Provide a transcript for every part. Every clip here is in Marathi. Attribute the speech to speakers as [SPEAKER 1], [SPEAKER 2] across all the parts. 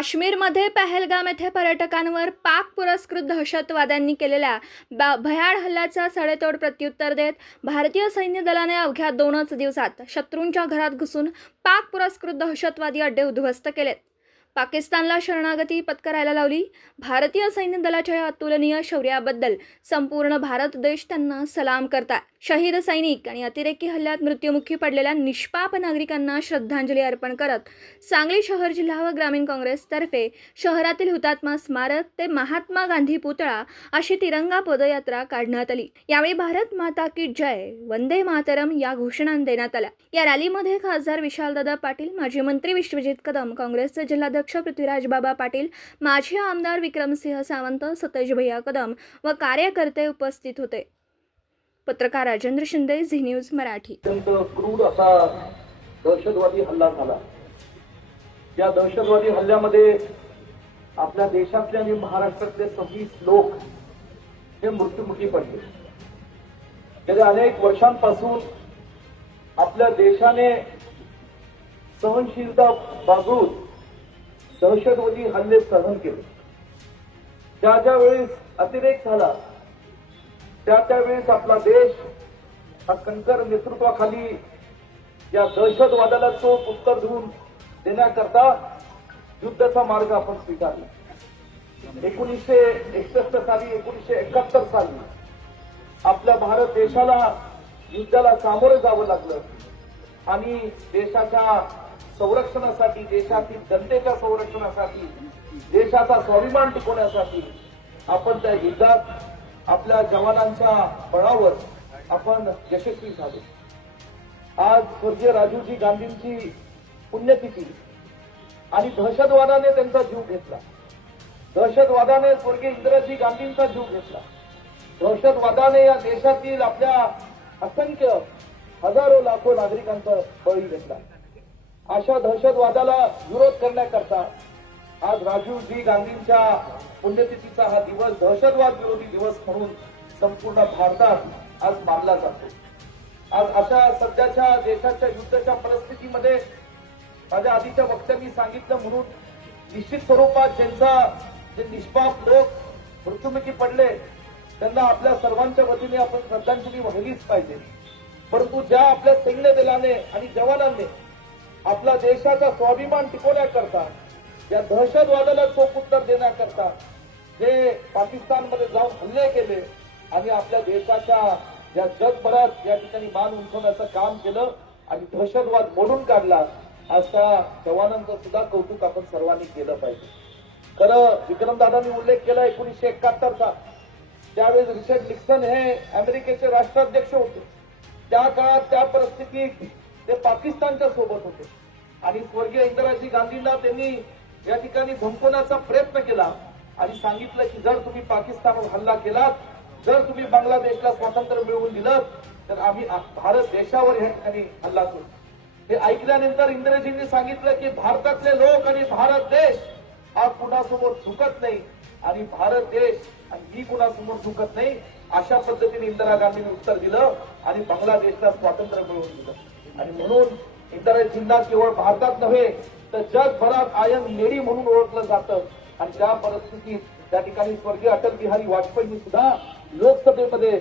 [SPEAKER 1] काश्मीरमध्ये पहलगाम येथे पर्यटकांवर पाक पुरस्कृत दहशतवाद्यांनी केलेल्या बा भयाड हल्ल्याचा सडेतोड प्रत्युत्तर देत भारतीय सैन्य दलाने अवघ्या दोनच दिवसात शत्रूंच्या घरात घुसून पाक पुरस्कृत दहशतवादी अड्डे उद्ध्वस्त केलेत. पाकिस्तानला शरणागती पत्करायला लावली. भारतीय सैन्य दलाच्या या अतुलनीय शौर्याबद्दल संपूर्ण भारत देश त्यांना सलाम करतात शहीद सैनिक आणि अतिरेकी हल्ल्यात मृत्युमुखी पडलेल्या निष्पाप नागरिकांना श्रद्धांजली अर्पण करत सांगली शहर जिल्हा व ग्रामीण काँग्रेसतर्फे शहरातील हुतात्मा स्मारक ते महात्मा गांधी पुतळा अशी तिरंगा पदयात्रा काढण्यात आली. यावेळी भारत माता की जय वंदे मातरम या घोषणा देण्यात आल्या. या रॅलीमध्ये खासदार विशालदादा पाटील माजी मंत्री विश्वजित कदम काँग्रेसचे जिल्हाध्यक्ष अध्यक्ष पृथ्वीराज बाबा पाटील माजी आमदार विक्रमसिंह सावंत सतेज भैया कदम व कार्यकर्ते उपस्थित होते. पत्रकार राजेंद्र शिंदे झी न्यूज मराठी.
[SPEAKER 2] अत्यंत क्रूर असा दहशतवादी हल्ला झाला. या दहशतवादी हल्ल्यामध्ये आपल्या देशातले आणि महाराष्ट्रातले सव्वीस लोक हे मृत्युमुखी पडले. गेल्या अनेक वर्षांपासून आपल्या देशाने सहनशीलता बाजून दहशतवादी हल्ले सहन केले. ज्या ज्या वेळेस अतिरेक झाला त्या त्यावेळेस आपला देश हा कणकर नेतृत्वाखाली या दहशतवादाला चोख उत्तर देऊन देण्याकरता युद्धाचा मार्ग आपण स्वीकारला. एकोणीसशे एकसष्ट साली एकोणीसशे एकाहत्तर साली आपल्या भारत देशाला युद्धाला सामोरं जावं लागलं आणि देशाच्या संरक्षणासाठी देशातील जनतेच्या संरक्षणासाठी देशाचा स्वाभिमान टिकवण्यासाठी आपण त्या युद्धात आपल्या जवानांच्या बळावर आपण यशस्वी झालो. आज स्वर्गीय राजीवजी गांधींची पुण्यतिथी आणि दहशतवादाने त्यांचा जीव घेतला. दहशतवादाने स्वर्गीय इंदिराजी गांधींचा जीव घेतला. दहशतवादाने या देशातील आपल्या असंख्य हजारो लाखो नागरिकांचा बळी घेतला. अशा दहशतवादाला विरोध करण्याकरता आज राजीवजी गांधींच्या पुण्यतिथीचा हा दिवस दहशतवाद विरोधी दिवस म्हणून संपूर्ण भारतात आज मानला जातो. आज अशा सध्याच्या देशाच्या युद्धाच्या परिस्थितीमध्ये माझ्या आधीच्या वक्त्यांनी सांगितलं म्हणून निश्चित स्वरूपात ज्यांचा जे निष्पाप लोक मृत्युमुखी पडले त्यांना आपल्या सर्वांच्या वतीने आपण श्रद्धांजली वाहिलीच पाहिजे. परंतु ज्या आपल्या सैन्य दलाने आणि जवानांनी आपला देशाचा स्वाभिमान टिकवण्याकरता या दहशतवादाला चोख उत्तर देण्याकरता जे पाकिस्तानमध्ये जाऊन हल्ले केले आणि आपल्या देशाच्या या जगभरात या ठिकाणी मान उंचवण्याचं काम केलं आणि दहशतवाद मोडून काढला असा जवानांचं सुद्धा कौतुक आपण सर्वांनी केलं पाहिजे. खरं विक्रमदादांनी उल्लेख केला एकोणीसशे एकाहत्तरचा त्यावेळेस रिचर्ड निक्सन हे अमेरिकेचे राष्ट्राध्यक्ष होते. त्या काळात त्या परिस्थितीत ते पाकिस्तानच्या सोबत होते. आणि स्वर्गीय इंदिराजी गांधींना त्यांनी या ठिकाणी धमकवण्याचा प्रयत्न केला आणि सांगितलं की जर तुम्ही पाकिस्तानवर हल्ला केलात जर तुम्ही बांगलादेशला स्वातंत्र्य मिळवून दिलं तर आम्ही भारत देशावर या ठिकाणी हल्ला करू. हे ऐकल्यानंतर इंदिराजींनी सांगितलं की भारतातले लोक आणि भारत देश हा कुणासमोर झुकत नाही आणि भारत देश आणि ही कुणासमोर झुकत नाही अशा पद्धतीने इंदिरा गांधींनी उत्तर दिलं आणि बांगलादेशला स्वातंत्र्य मिळवून दिलं. आणि म्हणून इंदिराजींना केवळ भारतात नव्हे तर जगभरात आयन लेडी म्हणून ओळखलं जातं. आणि त्या परिस्थितीत त्या ठिकाणी स्वर्गीय अटल बिहारी वाजपेयी सुद्धा लोकसभेमध्ये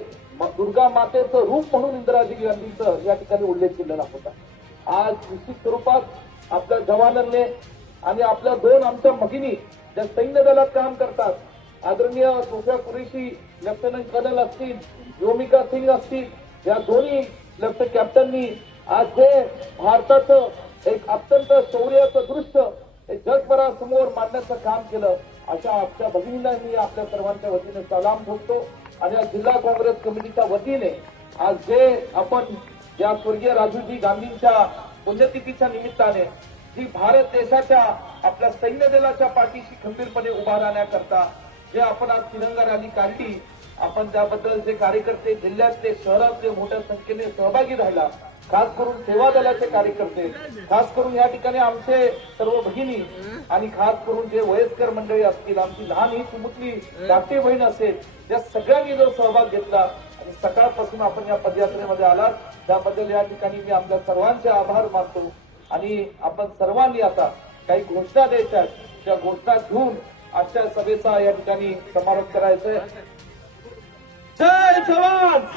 [SPEAKER 2] दुर्गा मातेचं रूप म्हणून इंदिराजी गांधीचं या ठिकाणी उल्लेख केलेला होता. आज निश्चित स्वरूपात आपल्या जवानांनी आणि आपल्या दोन आमच्या भगिनी ज्या सैन्य दलात काम करतात आदरणीय सोफ्या कुरेशी लेफ्टनंट कर्नल असतील योमिका सिंग असतील या दोन्ही लेफ्टनंट कॅप्टननी आज जे भारताचं एक अत्यंत शौर्याचं दृश्य हे जगभरासमोर मांडण्याचं काम केलं अशा आपल्या भगिनींना मी आपल्या सर्वांच्या वतीने सलाम ठोकतो आणि या जिल्हा काँग्रेस कमिटीच्या वतीने आज जे आपण या स्वर्गीय राजूजी गांधींच्या पुण्यतिथीच्या निमित्ताने जी भारत देशाच्या आपल्या सैन्य दलाच्या पाठीशी खंबीरपणे उभा राहण्याकरता जे आपण आज तिरंगा रॅली काढली आपण त्याबद्दल जे कार्यकर्ते जिल्ह्यातले शहरातले मोठ्या संख्येने सहभागी राहिला खास करून सेवा दलाचे कार्यकर्ते खास करून या ठिकाणी आमचे सर्व भगिनी आणि खास करून जे वयस्कर मंडळी असतील आमची लहान ही कुमुतली धाकटी बहीण असेल त्या सगळ्यांनी जर सहभाग घेतला आणि सकाळपासून आपण या पदयात्रेमध्ये आलात. त्याबद्दल या ठिकाणी मी आपल्या सर्वांचे आभार मानतो आणि आपण सर्वांनी आता काही घोषणा द्यायच्या त्या घोषणा घेऊन आजच्या सभेचा या ठिकाणी समारोप करायचा आहे जय